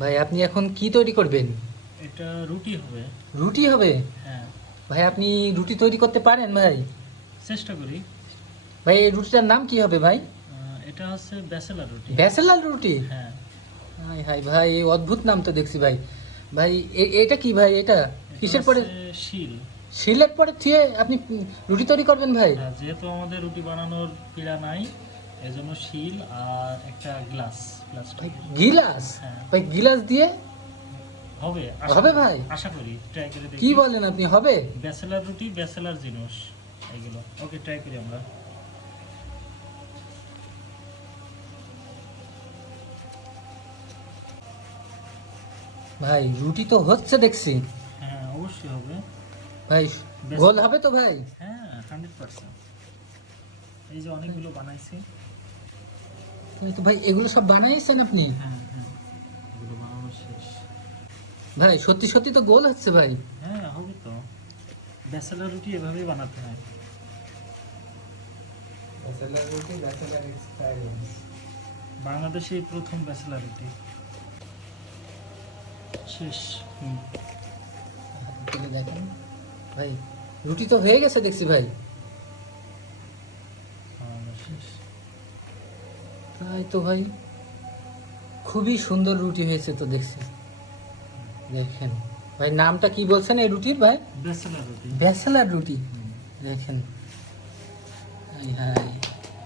ভাই আপনি এখন কি তৈরি করবেন? এটা রুটি হবে। রুটি হবে? হ্যাঁ, ভাই আপনি রুটি তৈরি করতে পারেন ভাই? চেষ্টা করি। ভাই এই রুটিটার নাম কি হবে ভাই? এটা হচ্ছে ব্যাচেলার রুটি। ব্যাচেলার রুটি? হ্যাঁ, হাই হাই ভাই, এই অদ্ভুত নাম তো দেখছি ভাই। ভাই এটা কি ভাই, এটা এটা কিসের পরে? হচ্ছে শিল। সিলেট পরে থিয়ে আপনি রুটি তৈরি করবেন ভাই? হ্যাঁ, যেহেতু আমাদের রুটি বানানোর পীড়া নাই, এজন্য শিল আর একটা গ্লাস ভাই প্লাস্টিক। গিলাস? হ্যাঁ। ভাই গিলাস দিয়ে হবে, হবে ভাই? আশা করি ট্রাই করে কি দেখি। বলেন আপনি, হবে? ব্যাচেলার রুটি, ব্যাচেলার জিনিস এইগুলো। ওকে, ট্রাই করি আমরা। ভাই রুটি তো হচ্ছে দেখছি। হ্যাঁ, অবশ্যই হবে। ভাই গোল হবে তো ভাই? হ্যাঁ, 100%। এই যে অনেকগুলো বানাইছি। এই তো ভাই এগুলো সব বানাইছেন আপনি? হ্যাঁ, হ্যাঁ, এগুলো বানানো শেষ। ভাই সত্যি সত্যি তো গোল হচ্ছে ভাই। হ্যাঁ, হবে তো। ব্যাচেলার রুটি এভাবেই বানাতে হয়। ব্যাচেলার রুটি, ব্যাচেলার এক্সপেরিয়েন্স। বাংলাদেশে এই প্রথম ব্যাচেলার রুটি শেষ। তুলে দেখেন ভাই, রুটি তো হয়ে গেছে দেখছি ভাই। বানানো শেষ। তাই তো ভাই, খুবই সুন্দর রুটি হয়েছে তো দেখছি। দেখেন ভাই, নামটা কি বলছেন এই রুটির ভাই? ব্যাচেলার রুটি। ব্যাচেলার রুটি। হুম। দেখেন, হাই হাই।